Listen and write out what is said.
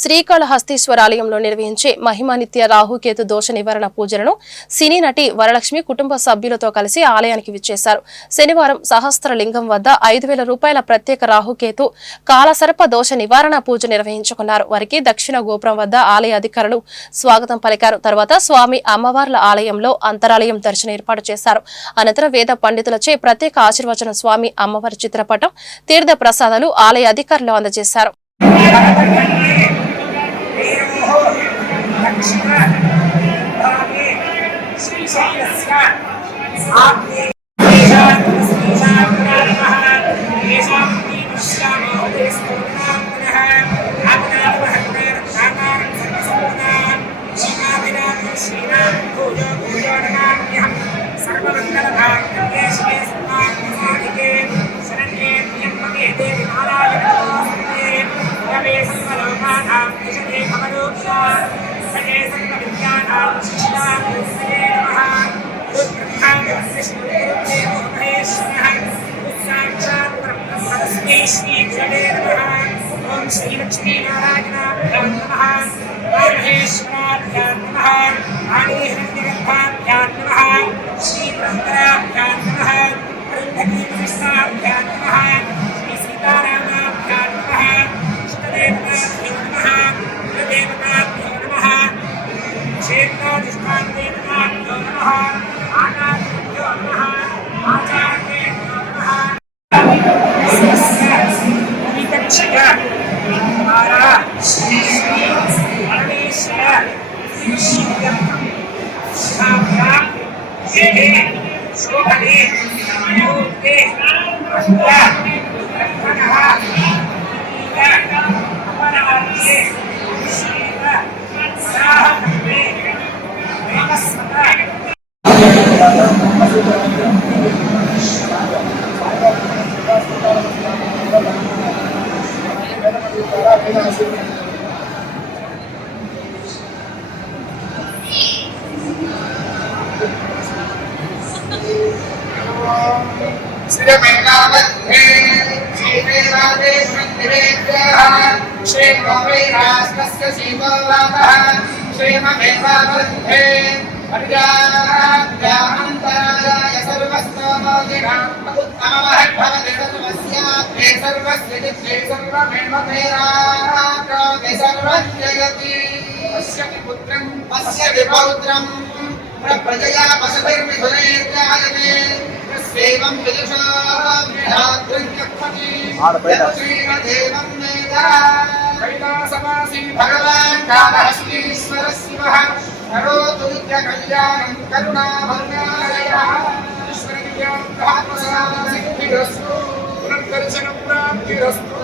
శ్రీకాళహస్తీశ్వర ఆలయంలో నిర్వహించే మహిమానిత్య రాహుకేతు దోష నివారణ పూజలను సినీ నటి వరలక్ష్మి కుటుంబ సభ్యులతో కలిసి ఆలయానికి విచ్చేశారు. శనివారం సహస్రలింగం వద్ద 5,000 రూపాయల ప్రత్యేక రాహుకేతు కాలసర్ప దోష నివారణ పూజ నిర్వహించుకున్నారు. వారికి దక్షిణ గోపురం వద్ద ఆలయ అధికారులు స్వాగతం పలికారు. తర్వాత స్వామి అమ్మవార్ల ఆలయంలో అంతరాలయం దర్శనం ఏర్పాటు చేశారు. అనంతరం వేద పండితులచే ప్రత్యేక ఆశీర్వచనం స్వామి అమ్మవారి చిత్రపటం తీర్థ ప్రసాదాలు ఆలయ అధికారులు అందజేశారు. ओम श्री लक्ष्मी नारायणाभ्यां नमः महेश्वराभ्यां नमः आदिहिरण्यगर्भाभ्यां नमः श्रीरंगराभ्यां नमः अरुन्धतीकृष्णाभ्यां नमः श्री सीतारामाभ्यां नमः इष्टदेवताभ्यो नमः कुलदेवताभ्यो नमः क्षेत्राधिष्ठानदेवताभ्यो नमः आकाशभ्यो नमः आचार्येभ्यो नमः प्रजया पशुभिर्मिथुनैर्जायते तस्यैवं विदुषा बृहद्रङ्गपति श्रीमदेवं वेदा कैलासवासी भगवान् कालहस्तीश्वर शिवः करोतु नित्यकल्याणं करुणाभङ्गालयः ईश्वरज्ञानप्राप्तसिद्धिरस्तु पुनर्दर्शनप्राप्तिरस्तु।